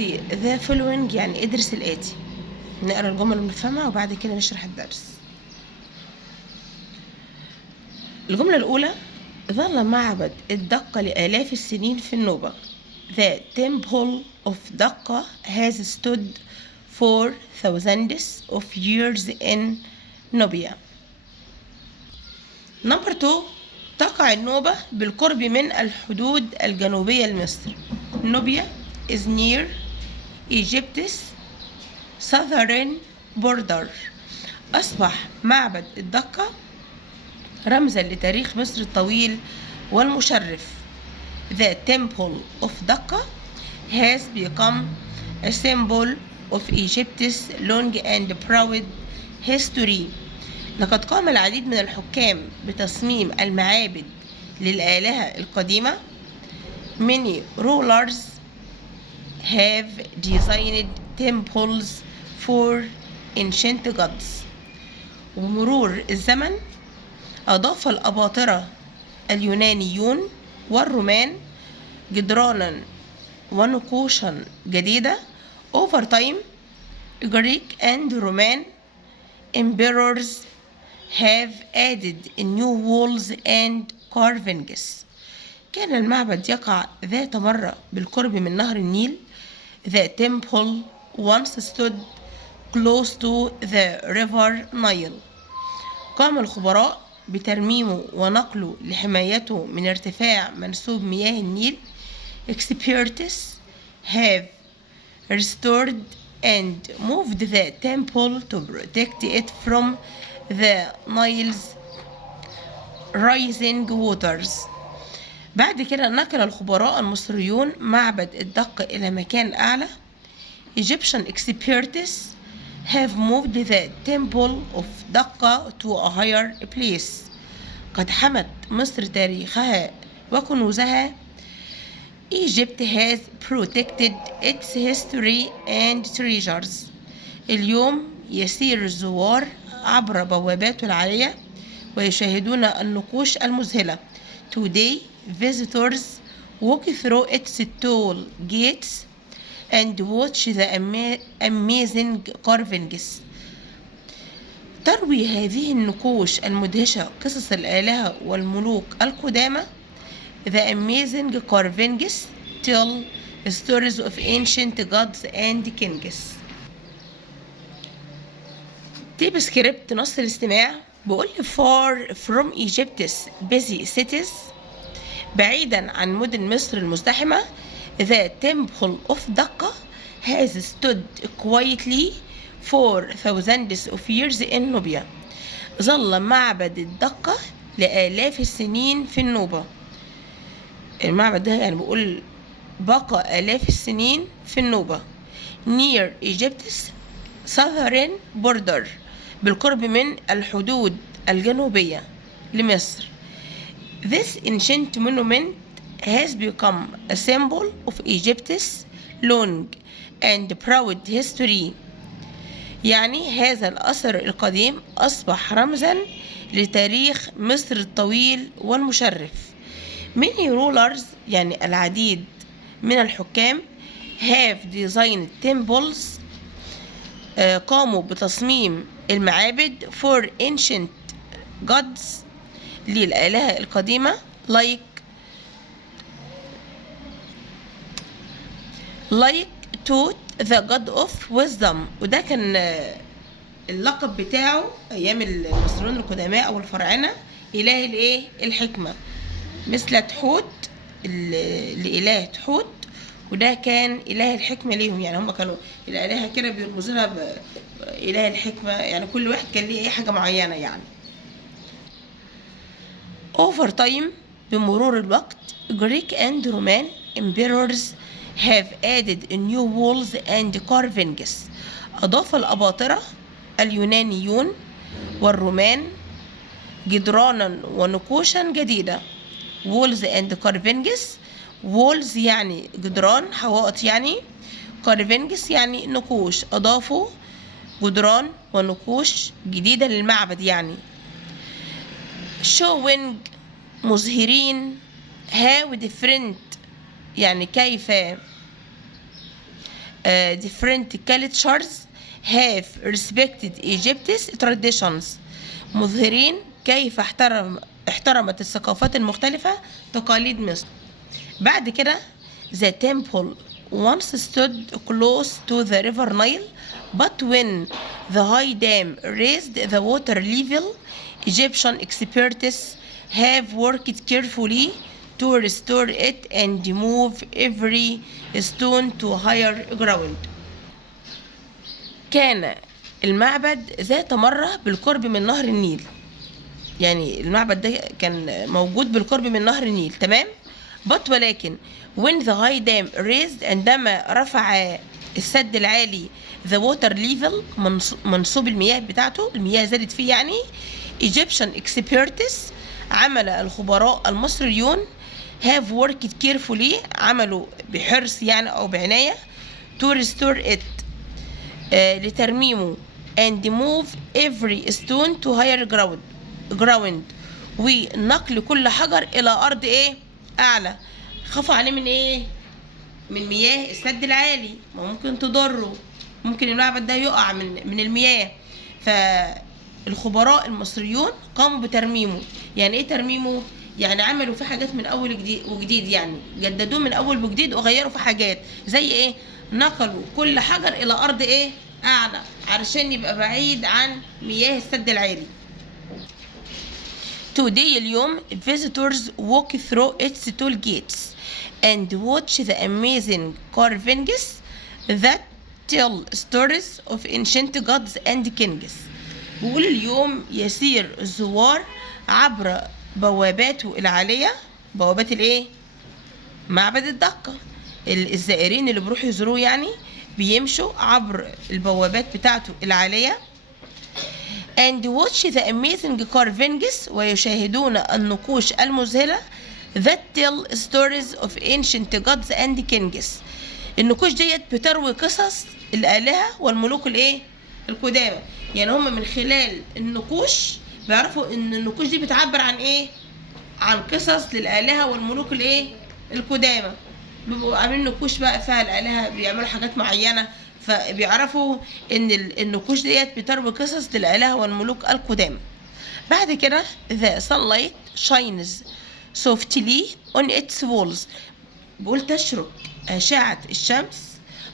the following يعني ادرس الآتي. نقرا الجمل ونفهمها وبعد كده نشرح الدرس. الجملة الأولى: ظل معبد الدقة لآلاف السنين في النوبة. The temple of Daqqa has stood for thousands of years in Nubia. Number 2: تقع النوبة بالقرب من الحدود الجنوبية لمصر. Nubia is near Egypt's southern border. أصبح معبد الدقة رمزا لتاريخ مصر الطويل والمشرف. The temple of Daqqa has become a symbol of Egypt's long and proud history. لقد قام العديد من الحكام بتصميم المعابد للآلهة القديمة. Many rulers have designed temples for ancient gods. ومرور الزمن أضاف الأباطرة اليونانيون والرومان جدرانا ونقوشا جديدة. Over time, Greek and Roman emperors have added new walls and carvings. كان المعبد يقع ذات مرة بالقرب من نهر النيل. The temple once stood close to the river Nile. قام الخبراء بترميمه ونقله لحمايته من ارتفاع منسوب مياه النيل. Experts have restored and moved the temple to protect it from the Nile's rising waters. بعد كده نقل الخبراء المصريون معبد الدقة إلى مكان أعلى. Egyptian experts have moved the temple of Daqqa to a higher place. قد حمت مصر تاريخها وكنوزها. Egypt has protected its history and treasures. اليوم يسير الزوار عبر بواباته العالية ويشاهدون النقوش المذهلة. Today, visitors walk through its tall gates and watch the amazing carvings. تروي هذه النقوش المدهشة قصص الآلهة والملوك القدامى. The amazing carvings tell stories of ancient gods and kings. تيب سكريبت نص الاستماع بيقول far from Egypt's busy cities. بعيدا عن مدن مصر المزدحمة. The temple of Daqqa has stood quietly for thousands of years in Nubia. ظل معبد الدقة لآلاف السنين في النوبة. المعبد ده يعني بيقول بقى آلاف السنين في النوبة. Near Egypt's southern border. بالقرب من الحدود الجنوبية لمصر. This ancient monument has become a symbol of Egypt's long and proud history. يعني هذا الأثر القديم أصبح رمزا لتاريخ مصر الطويل والمشرف. Many rulers يعني العديد من الحكام have designed temples قاموا بتصميم المعابد for ancient gods للآلهة القديمة like Thoth the god of wisdom. وده كان اللقب بتاعه أيام المصريين القدماء أو الفراعنة إله الإيه؟ الحكمة. مثل تحوت لإله تحوت وده كان إله الحكمة ليهم. يعني هم كانوا الآلهة كده بيرمزوا لها بإله الحكمة. يعني كل واحد كان ليه أي حاجة معينة يعني. Over time بمرور الوقت Greek and Roman emperors have added new walls and carvings. أضاف الأباطرة اليونانيون والرومان جدرانا ونقوشا جديدة. walls and carvings. walls يعني جدران حوائط يعني. carvings يعني نقوش. أضافوا جدران ونقوش جديدة للمعبد يعني. showing مظهرين. how different يعني كيف different cultures have respected Egypt's traditions. مظهرين كيف احترمت الثقافات المختلفة تقاليد مصر. بعد كده the temple once stood close to the river Nile, but when the high dam raised the water level, Egyptian experts have worked carefully to restore it and move every stone to higher ground. كان المعبد ذات مرة بالقرب من نهر النيل، يعني المعبد ده كان موجود بالقرب من نهر النيل، تمام. ولكن when the high dam raised، عندما رفع السد العالي the water level، منسوب المياه بتاعته، المياه زادت فيه يعني. Egyptian experts، عمل الخبراء المصريون have worked carefully، عملوا بحرص يعني أو بعناية to restore it، لترميمه and move every stone to higher ground، ونقل كل حجر إلى أرض إيه؟ أعلى. خافوا عليه من إيه؟ من مياه السد العالي، ما ممكن تضره، ممكن المعبد ده يقع من المياه. فالخبراء المصريون قاموا بترميمه. يعني إيه ترميمه؟ يعني عملوا فيه حاجات من أول وجديد، يعني جددوه من أول وجديد وغيروا فيه حاجات زي إيه؟ نقلوا كل حجر إلى أرض إيه؟ أعلى، علشان يبقى بعيد عن مياه السد العالي. Today اليوم visitors walk through its toll gates and watch the amazing carvings that tell stories of ancient gods and kings. بيقول اليوم يسير الزوار عبر بواباته العالية، بوابات الايه؟ معبد الدقة. الزائرين اللي بيروحوا يزوروه يعني بيمشوا عبر البوابات بتاعته العالية and watch the amazing carvings، ويشاهدون النقوش المذهلة that tell stories of ancient gods and kings. النقوش ديت بتروي قصص الآلهة والملوك الايه؟ القدامى. يعني هم من خلال النقوش بيعرفوا ان النقوش دي بتعبر عن ايه؟ عن قصص للآلهة والملوك الايه؟ القدامى. بيبقوا عاملين نقوش بقى فيها الآلهة بيعملوا حاجات معينة، فبيعرفوا ان النقوش ديت بتروي قصص للآلهة والملوك القدامى. بعد كده the sunlight shines softly on its walls، بقول تشرق أشعة الشمس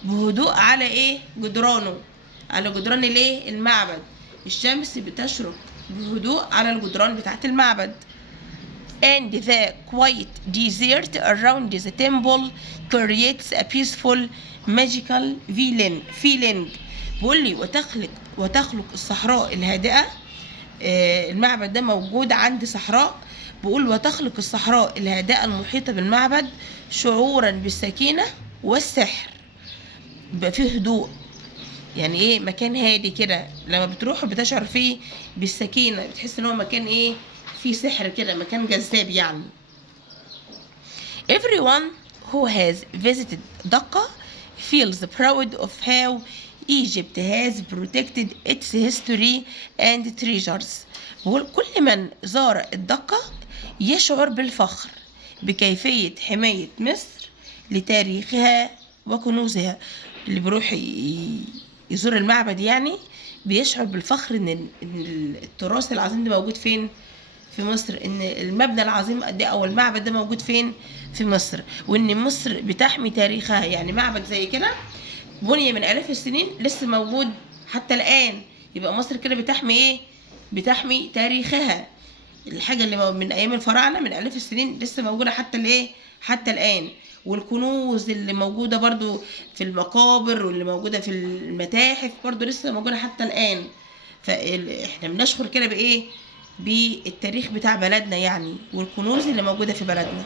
بهدوء على ايه؟ جدرانه، على جدران الايه؟ المعبد. الشمس بتشرق بهدوء على الجدران بتاعت المعبد. and the quiet desert around the temple creates a peaceful magical feeling. بيقول لي وتخلق الصحراء الهادئة. المعبد ده موجود عند صحراء، بيقول وتخلق الصحراء الهادئة المحيطة بالمعبد شعورا بالسكينة والسحر. بيبقى فيه هدوء، يعني ايه؟ مكان هادي كده، لما بتروح بتشعر فيه بالسكينة، بتحس ان هو مكان ايه؟ فيه سحر كده، مكان جذاب يعني. Everyone who has visited Dhaka feels proud of how Egypt has protected its history and treasures. وكل من زار الدقة يشعر بالفخر بكيفية حماية مصر لتاريخها وكنوزها. اللي بيروح يزور المعبد يعني بيشعر بالفخر ان التراث العظيم ده موجود فين؟ في مصر. ان المبنى العظيم قد ايه او المعبد ده موجود فين؟ في مصر. وان مصر بتحمي تاريخها. يعني معبد زي كده بني من آلاف السنين لسه موجود حتى الآن، يبقى مصر كده بتحمي ايه؟ بتحمي تاريخها. الحاجة اللي من أيام الفراعنة من آلاف السنين لسه موجودة حتى الايه؟ حتى الآن. والكنوز اللي موجودة برضو في المقابر واللي موجودة في المتاحف برضو لسه موجودة حتى الآن. فاحنا بنشكر كده بإيه؟ بالتاريخ بتاع بلدنا يعني، والكنوز اللي موجودة في بلدنا.